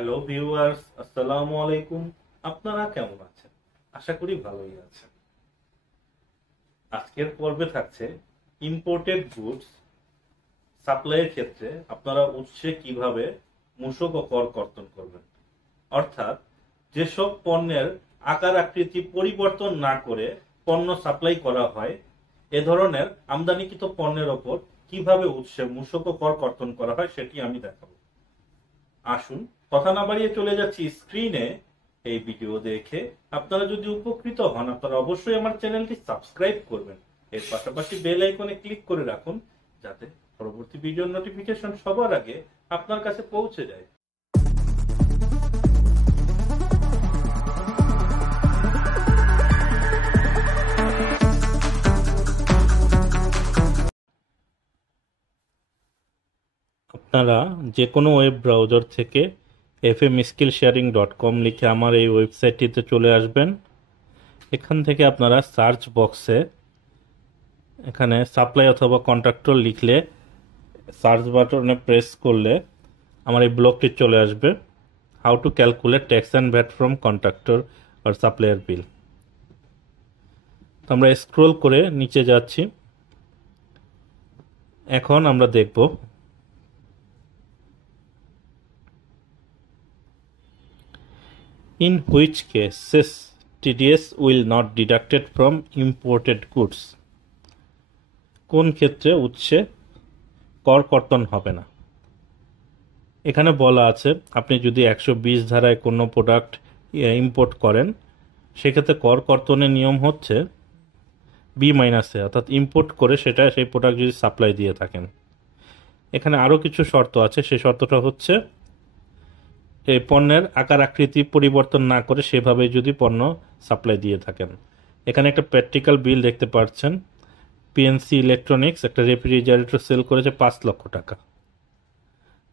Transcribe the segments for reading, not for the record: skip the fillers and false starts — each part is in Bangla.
হ্যালো ভিউয়ার্স, আসসালামু আলাইকুম। আপনারা কেমন আছেন? আশা করি ভালোই আছেন। আজকের পর্বে থাকছে ইম্পোর্টেড গুডস সাপ্লাইয়ের ক্ষেত্রে আপনারা উৎসে কিভাবে মূসক ও কর কর্তন করবেন। অর্থাৎ যেসব পণ্যের আকার আকৃতি পরিবর্তন না করে পণ্য সাপ্লাই করা হয়, এ ধরনের আমদানিকৃত পণ্যের ওপর কিভাবে উৎসে মূসক ও কর কর্তন করা হয় সেটি আমি দেখাবো। আসুন কথা না বাড়িয়ে চলে যাচ্ছি স্ক্রিনে। এই ভিডিও দেখে আপনারা যদি উপকৃত হন, আপনারা অবশ্যই আমার চ্যানেলটি সাবস্ক্রাইব করবেন। এর পাশাপাশি বেল আইকনে ক্লিক করে রাখুন, যাতে পরবর্তী ভিডিওর নোটিফিকেশন সবার আগে আপনার কাছে পৌঁছে যায়। আপনারা যে কোনো ওয়েব ব্রাউজার থেকে fmskillsharing.com লিখে আমার এই ওয়েবসাইটটিতে চলে আসবেন। এখান থেকে আপনারা সার্চ বক্সে এখানে সাপ্লাই অথবা কন্ট্রাক্টর লিখলে সার্চ বাটনে প্রেস করলে আমার এই ব্লগটি চলে আসবে, how to calculate tax and VAT from contractor আর সাপ্লায়ার বিল। তো আমরা স্ক্রল করে নিচে যাচ্ছি। এখন আমরা দেখব in which cases TDS will not deducted from imported goods। কোন ক্ষেত্রে উৎসে কর কর্তন হবে না। এখানে বলা আছে আপনি যদি 120 ধারায় কোনো প্রোডাক্ট ইম্পোর্ট করেন, সেক্ষেত্রে কর কর্তনের নিয়ম হচ্ছে B-এ, অর্থাৎ ইম্পোর্ট করে সেই প্রোডাক্ট যদি সাপ্লাই দিয়ে থাকেন। এখানে আরও কিছু শর্ত আছে। সেই শর্তটা হচ্ছে এই পণ্যের আকার আকৃতি পরিবর্তন না করে সেভাবে যদি পণ্য সাপ্লাই দিয়ে থাকেন। এখানে একটা প্র্যাকটিক্যাল বিল দেখতে পাচ্ছেন। পিএনসি ইলেকট্রনিক্স একটা রেফ্রিজারেটর সেল করেছে 5 লক্ষ টাকা।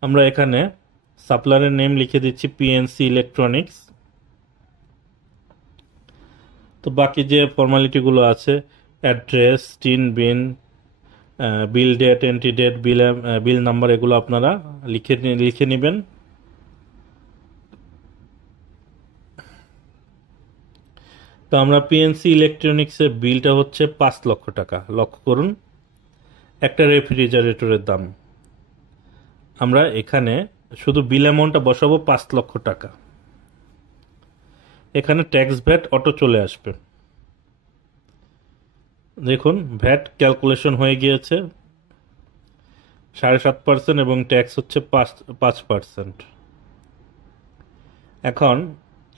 আমরা এখানে সাপ্লায়ারের নেম লিখে দিচ্ছি পিএনসি ইলেকট্রনিক্স। তো বাকি যে ফর্মালিটিগুলো আছে, অ্যাড্রেস, টিন বিন, বিল ডেট, এন্ট্রি ডেট, বিল নাম্বার, এগুলো আপনারা লিখে নেবেন। তো আমরা পিএনসি ইলেকট্রনিক্সের বিলটা হচ্ছে 5 লক্ষ টাকা। লক্ষ্য করুন একটা রেফ্রিজারেটরের দাম। আমরা এখানে শুধু বিল অ্যামাউন্টটা বসাবো 5 লক্ষ টাকা। এখানে ট্যাক্স ভ্যাট অটো চলে আসবে। দেখুন ভ্যাট ক্যালকুলেশন হয়ে গিয়েছে 7.5% এবং ট্যাক্স হচ্ছে 5%। এখন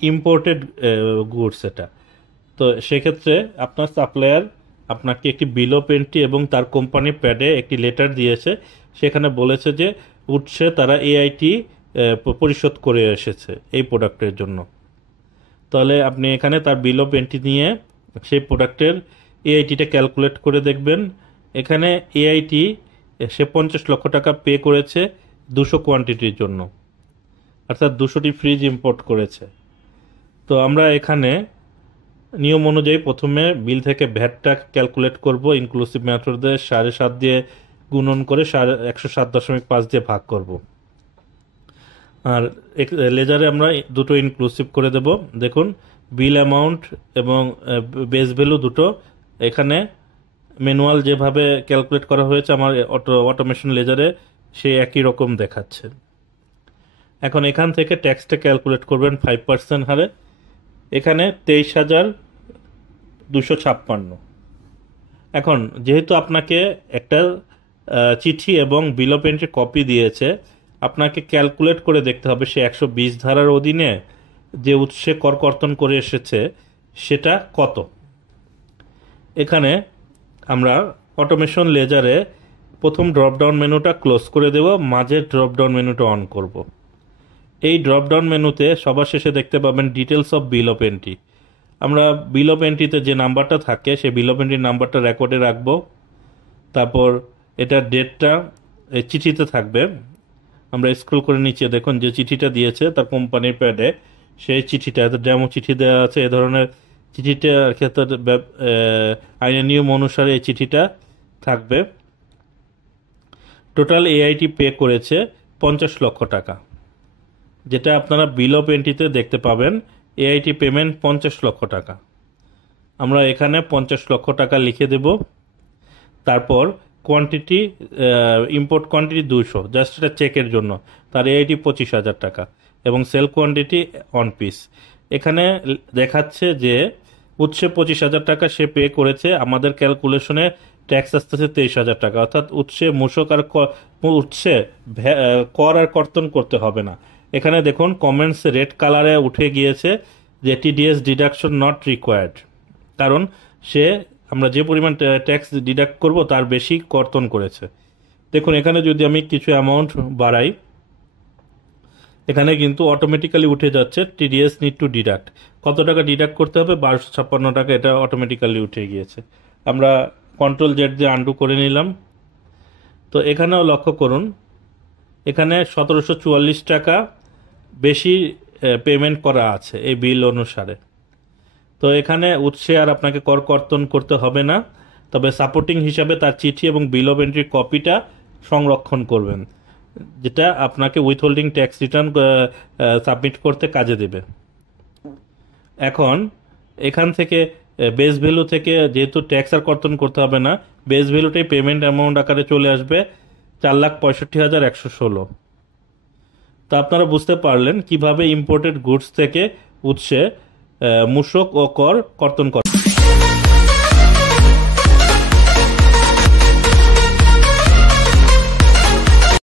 ইম্পোর্টেড গুডস এটা। তো সেক্ষেত্রে আপনার সাপ্লায়ার আপনাকে একটি বিল অফ এন্ট্রি এবং তার কোম্পানি প্যাডে একটি লেটার দিয়েছে। সেখানে বলেছে যে উৎসে তারা এআইটি পরিশোধ করে এসেছে এই প্রোডাক্টের জন্য। তাহলে আপনি এখানে তার বিল অফ এন্ট্রি নিয়ে সেই প্রোডাক্টের এআইটিটা ক্যালকুলেট করে দেখবেন। এখানে এআইটি সে 50 লক্ষ টাকা পে করেছে 200 কোয়ান্টিটির জন্য, অর্থাৎ 200টি ফ্রিজ ইম্পোর্ট করেছে। তো আমরা এখানে নিয়ম অনুযায়ী প্রথমে বিল থেকে ভ্যাটটা ক্যালকুলেট করব। ইনক্লুসিভ মেথডে 7.5 দিয়ে গুণন করে 107.5 দিয়ে ভাগ করব। আর লেজারে আমরা দুটো ইনক্লুসিভ করে দেব। দেখুন বিল অ্যামাউন্ট এবং বেস ভ্যালু দুটো এখানে ম্যানুয়াল যেভাবে ক্যালকুলেট করা হয়েছে আমার অটোমেশন লেজারে সেই একই রকম দেখাচ্ছে। এখন এখান থেকে ট্যাক্সটা ক্যালকুলেট করবেন 5% হারে। এখানে 23,256। এখন যেহেতু আপনাকে একটা চিঠি এবং বিল অফ এন্ট্রি কপি দিয়েছে, আপনাকে ক্যালকুলেট করে দেখতে হবে সে 120 ধারার অধীনে যে উৎসে কর কর্তন করে এসেছে সেটা কত। এখানে আমরা অটোমেশন লেজারে প্রথম ড্রপডাউন মেনুটা ক্লোজ করে দেব, মাঝের ড্রপডাউন মেনুটা অন করব। এই ড্রপডাউন মেনুতে সবার শেষে দেখতে পাবেন details of bill of entry. আমরা বিল অফ এন্ট্রিতে যে নাম্বারটা থাকে সেই বিল অফ এন্ট্রির নাম্বারটা রেকর্ডে রাখবো। তারপর এটার ডেটটা চিঠিতে থাকবে। আমরা স্ক্রল করে নিচে দেখুন যে চিঠিটা দিয়েছে তার কোম্পানির প্যাডে, সেই চিঠিটা ডেমো চিঠি দেওয়া আছে। এ ধরনের চিঠিটার ক্ষেত্রে আইনের নিয়ম অনুসারে এই চিঠিটা থাকবে। টোটাল এআইটি পে করেছে 50 লক্ষ টাকা। যেটা আপনারা বিল অফ এন্ট্রিতে দেখতে পাবেন, এআইটি পেমেন্ট 50 লক্ষ টাকা। আমরা এখানে 50 লক্ষ টাকা লিখে দেব। তারপর কোয়ান্টিটি, ইম্পোর্ট কোয়ান্টিটি 200, জাস্ট এটা চেকের জন্য, তার এআইটি 25,000 টাকা, এবং সেল কোয়ান্টিটি 1 পিস। এখানে দেখাচ্ছে যে উৎসে 25,000 টাকা সে পে করেছে, আমাদের ক্যালকুলেশনে ট্যাক্স আসতেছে 23,000 টাকা, অর্থাৎ উৎসে মূসক আর উৎসে কর আর কর্তন করতে হবে না। এখানে দেখুন কমেন্টস রেড কালারে উঠে গিয়েছে যে টিডিএস ডিডাকশন নট রিকোয়ার্ড, কারণ সে আমরা যে পরিমাণ ট্যাক্স ডিডাক্ট করব তার বেশি কর্তন করেছে। দেখুন এখানে যদি আমি কিছু অ্যামাউন্ট বাড়াই, এখানে কিন্তু অটোমেটিক্যালি উঠে যাচ্ছে টিডিএস নিড টু ডিডাক্ট। কত টাকা ডিডাক্ট করতে হবে? 1256 টাকা, এটা অটোমেটিক্যালি উঠে গিয়েছে। আমরা কন্ট্রোল জেড দিয়ে আন্ডু করে নিলাম। তো এখানেও লক্ষ্য করুন, এখানে 1744 টাকা বেশি পেমেন্ট করা আছে এই বিল অনুসারে। তো এখানে উৎসে আর আপনাকে কর কর্তন করতে হবে না, তবে সাপোর্টিং হিসাবে তার চিঠি এবং বিল অফ এন্ট্রির কপিটা সংরক্ষণ করবেন, যেটা আপনাকে উইথহোল্ডিং ট্যাক্স রিটার্ন সাবমিট করতে কাজে দেবে। এখন এখান থেকে বেস ভ্যালু থেকে যেহেতু ট্যাক্স আর কর্তন করতে হবে না, বেস ভ্যালুটাই পেমেন্ট অ্যামাউন্ট আকারে চলে আসবে 4,65,116। তো আপনারা বুঝতে পারলেন কিভাবে ইম্পোর্টেড গুডস থেকে উৎসে মূসক ও কর কর্তন করা।